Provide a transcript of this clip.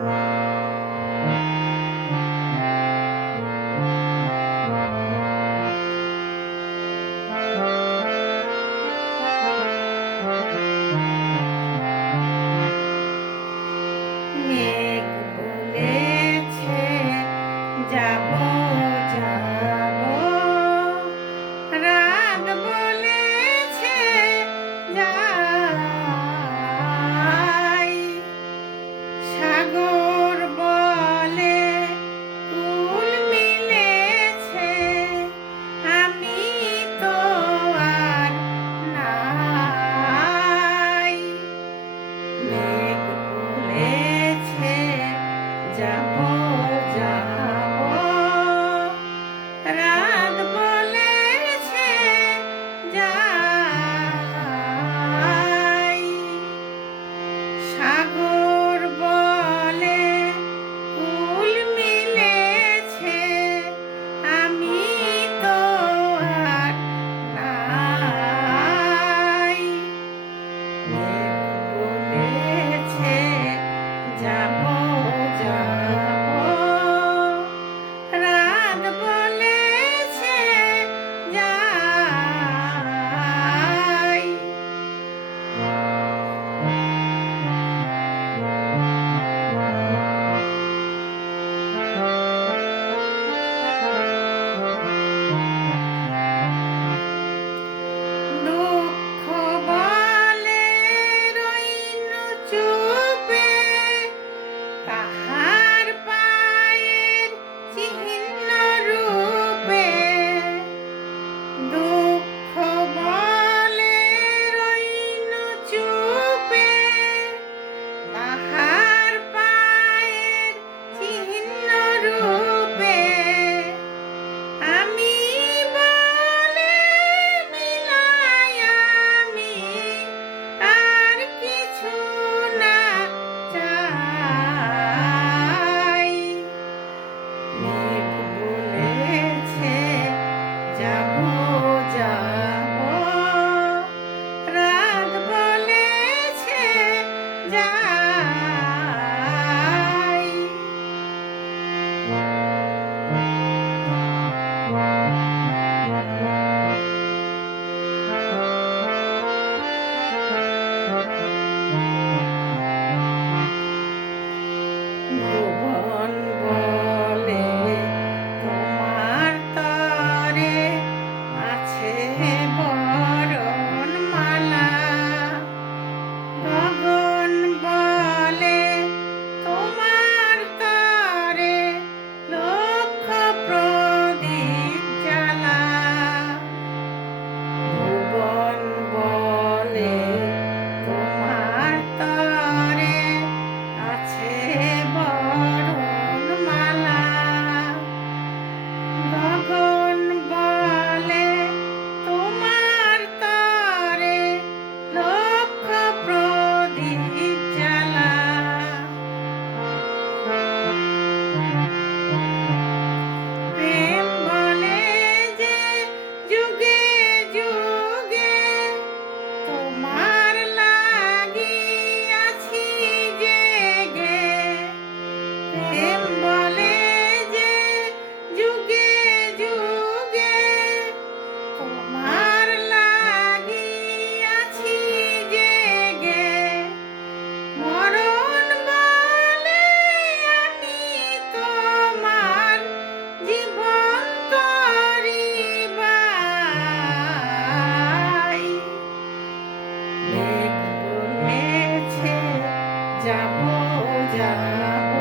মেঘ বলেছে যাব যাব, রাত বলেছে যাই, সাগর বলে কুল মিলেছে, আমি তো আর নাই। মেঘ বলেছে যাব যাব, রাত বলেছে যাই, সাগর বলে কুল মিলেছে, আমি তো আর নাই। মেঘ বলেছে যাব যাব, রাত বলেছে যাই। দুঃখ বলে রইনু চুপে, তাহার পায়ের চিহ্ন রূপে। দুঃখ বলে রইনু চুপে, তাহার পায়ের চিহ্ন রূপে। আমি বলে মিলাই আমি আর কিছু না চাই। মেঘ বলেছে যাব যাব, রাত বলেছে যাই। ভুবন বলে তোমার তরে আছে বরণ মালা, গগন বলে তোমার তরে লক্ষ প্রদীপ জ্বালা। ভুবন বলে তোমার তরে আছে বরণ মালা, গগন বলে তোমার তরে লক্ষ প্রদীপ জ্বালা। প্রেম বলে যে যুগে যুগে তোমার লাগিয়াছি জেগে। প্রেম বলে যে যুগে যুগে তোমার লাগিয়াছি জেগে। মরণ বলে আমি তোমার জীবন তরিবাই। মেঘ বলেছে যাব যাব,